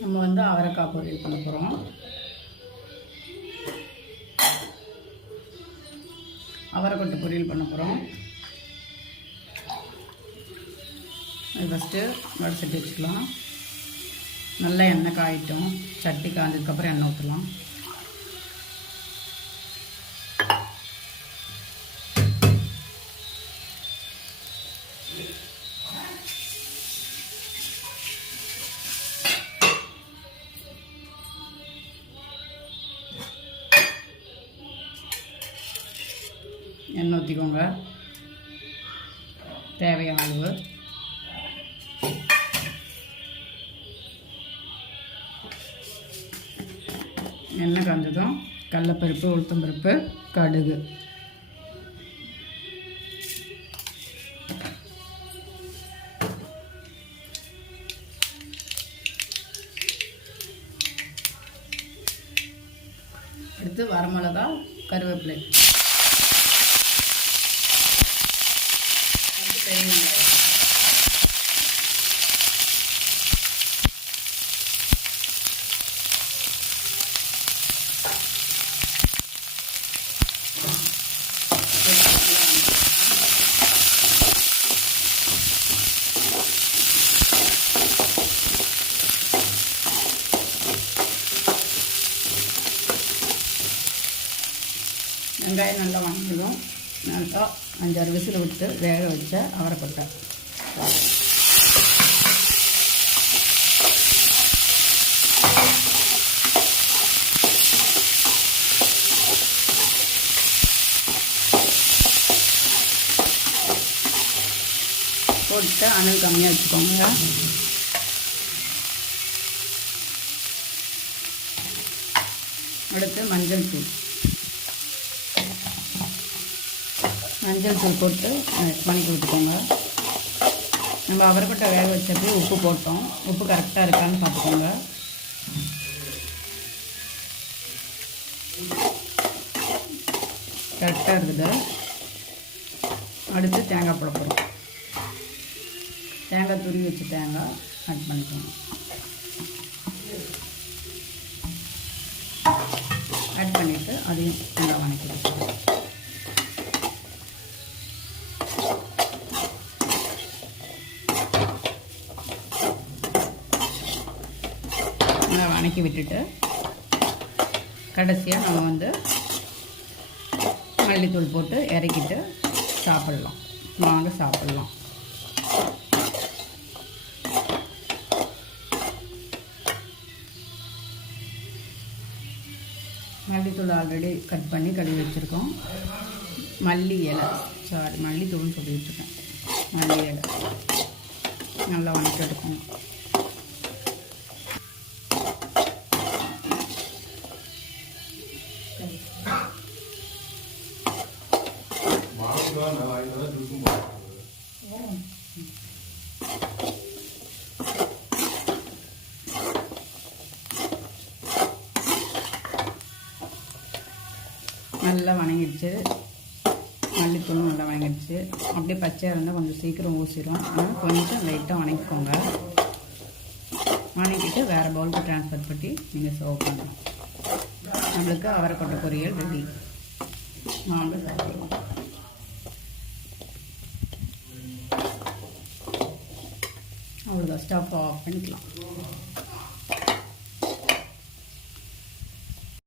நம்ம வந்து அவரைக்காய் பொரியல் பண்ண போகிறோம். அவரைக்கொட்டை பொரியல் பண்ண போகிறோம். ஃபஸ்ட்டு வடை சட்டி வச்சுக்கலாம். நல்லா எண்ணெய் காயிட்டும். சட்டி காய்ஞ்சதுக்கப்புறம் எண்ணெய் ஊற்றலாம். எண்ணெய் ஊற்றிக்கோங்க தேவையான அளவு. எண்ணெய் காஞ்சதும் கடலைப்பருப்பு, உளுத்தம்பருப்பு, கடுகு, அடுத்து வரமிளகா, கருவேப்பிலை, வெங்காயம் நல்லா வணங்கிடும். நல்லா 5-6 விசில் விட்டு வேக வச்ச அவரைக்கொட்டை. போட்டு அனல் கம்மியாக வச்சுக்கோங்க. அடுத்து மஞ்சள் தூள் போட்டு வணக்கி விட்டுக்கோங்க. நம்ம அவரைக்கொட்டை வேக வச்சப்போ உப்பு போட்டோம். உப்பு கரெக்டாக இருக்கான்னு பார்த்துக்கோங்க. கரெக்டாக இருக்குது. அடுத்து தேங்காய் போட போகிறோம். தேங்காய் துருவி வச்சு தேங்காய் ஆட் பண்ணிக்கோங்க. ஆட் பண்ணிவிட்டு அதையும் நல்லா வணக்கிடுவோம். நல்லா வணக்கி விட்டுட்டு கடைசியாக நம்ம வந்து மல்லித்தூள் போட்டு இறக்கிட்டு சாப்பிட்லாம். வாங்க சாப்பிட்லாம். மல்லித்தூள் ஆல்ரெடி கட் பண்ணி கழுவி வச்சுருக்கோம். மல்லி மல்லித்தூள்னு சொல்லிட்டுருக்கேன். மல்லி இலை நல்லா வணக்கி எடுக்கணும். நல்லா வணங்கிடுச்சு. மல்லித்தூளும் நல்லா வணங்கிடுச்சு. அப்படியே பச்சையாக இருந்தால் கொஞ்சம் சீக்கிரம் ஊசிடும். ஆனால் கொஞ்சம் லைட்டாக வணங்கிக்கோங்க. வணக்கிட்டு வேறு பவுலுக்கு ட்ரான்ஸ்ஃபர் பண்ணி நீங்கள் சர்வ் பண்ணலாம். நம்மளுக்கு அவரைக்கொட்டை பொரியல் ரெடி. வாங்க சாப்பிடுவோம். அவ்வளோதான். ஸ்டவ் ஆஃப் பண்ணிக்கலாம்.